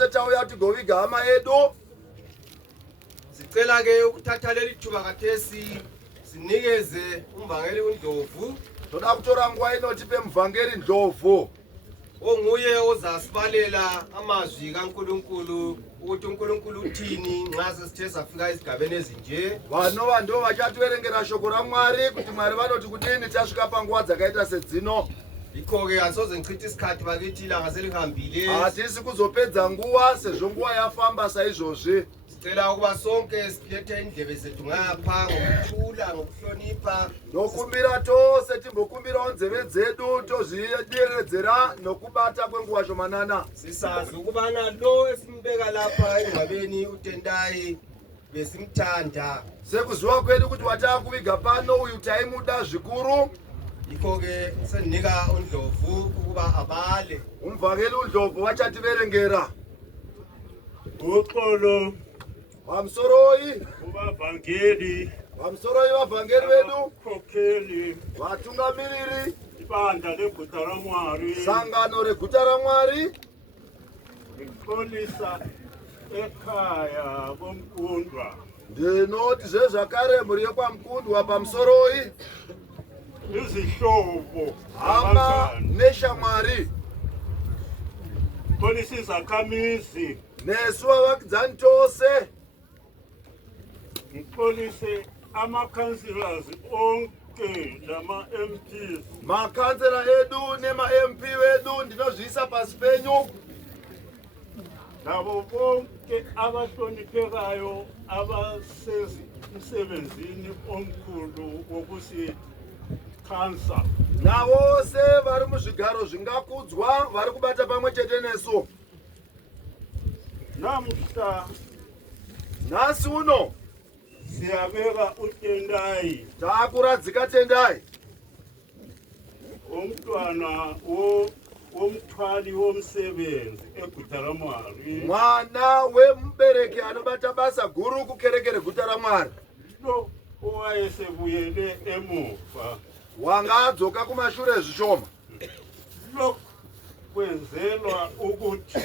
tose tauya tigoviga hama yedu. Sicela ke ukuthatha leli thuba kathesi sinikeze umvangeli uNdlovu. Toda kutora nguwa ino tipe mvangeli Ndlovu. Onguye ozasibalela amazwi kaNkulunkulu ukuthi uNkulunkulu uthini nxa sesithe safika esigabeni ezinje. Vanova ndo vachativerengera shoko raMwari kuti Mwari vanoti kudini tasvika panguva dzakaita sedzino. Ikho-ke asoze ngichithe isikhathi bakithi ilanga selihambile. Hatisi kuzopedza nguwa sezvo nguwa yafamba saizvozvi. Sicela ukuba sonke silethe indlebe zethu ngapha ngokuthula ngokuhlonipha. Nokumbira tose timbokumbirawo nzeve dzedu tozvideredzera nokubata kwenguva shomanana. Sisazi ukubana lo esimbeka lapha engcwabeni uTendai besimthanda. Sekuziva kwedu kuti watava kuviga pano uyu taimuda zvikuru. Ikho-ke sendinika uNdlovu ukuba abale. Umvangeli uNdlovu vachativerengera. Uxolo Vamsoroi, kubavangeli vamsoroi vavhangeri vedu, khokheli vatungamiriri, ibandla leguta raMwari sangano reguta raMwari, ngixolisa ekhaya komkundwa ndinoti zvezvakare mhuri yekwamkundwa pamsoroi, izihlobo hama abangani neshamwari, ngixolisa izakhamizi nesu vavakidzani tose, ngixolise ama-councillors onke lama-MPs makansela edu nema-MP vedu ndinozviisa pasi penyu, nabo bonke abahloniphekayo abasemsebenzini omkhulu wokusikhansa navose vari muzvigaro zvingakudzwa vari kubata pamwe chete nesu. namuhla Nhasi uno siyabeka uTendai taakuradzika Tendai, umntwana womthwali womsebenzi eguta raMwari mwana wemubereki anobata basa guru kukereke reguta raMwari, lo owayesebuyele emuva wanga adzoka kumashure zvishoma. lo kwenzelwa ukuthi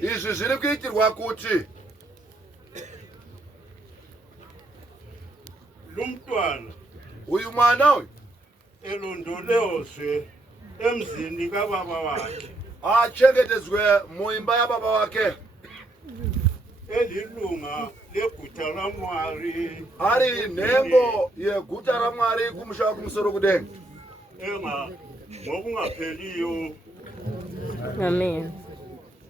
Izvi zviri kuitirwa kuti lumntwana uyu mwana uyu elondolozwe emzini kababa wakhe achengetedzwe muimba yababa wake, elilunga leguta raMwari ari nhengo yeguta raMwari kumusha wakumusoro kudenga. ngokungapheliyo. Amen.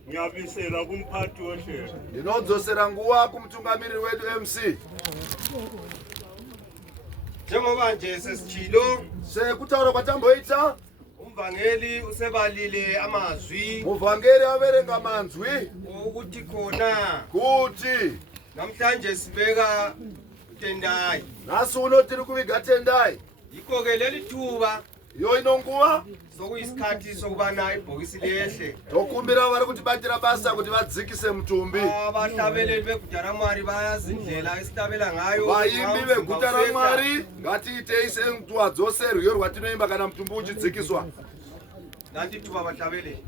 Ngiyabisela kumphathi wohlelo. Ndinodzosera nguwa kumtungamiriri wedu MC. Njengoba nje sesitshilo Sekutaura kwatamboita, umvangeli usebalile amazwi muvhangeri averenga manzwi ukuthi khona kuti namhlanje sibeka uTendai. nhasi uno tiri kuviga Tendai. Yikho-ke leli thuba Iyo inonguva sokuyisikhathi sokubana ibhokisi lehle. tokumbira vari kutibatira basa kuti vadzikise mutumbi. Abahlabeleli beguta raMwari bayazi indlela esihlabela ngayo. Vaimbi veguta raMwari ngatiitei senguva dzose rwiyo rwatinoimba kana mutumbi uchidzikiswa. Nanti thuba bahlabeleli.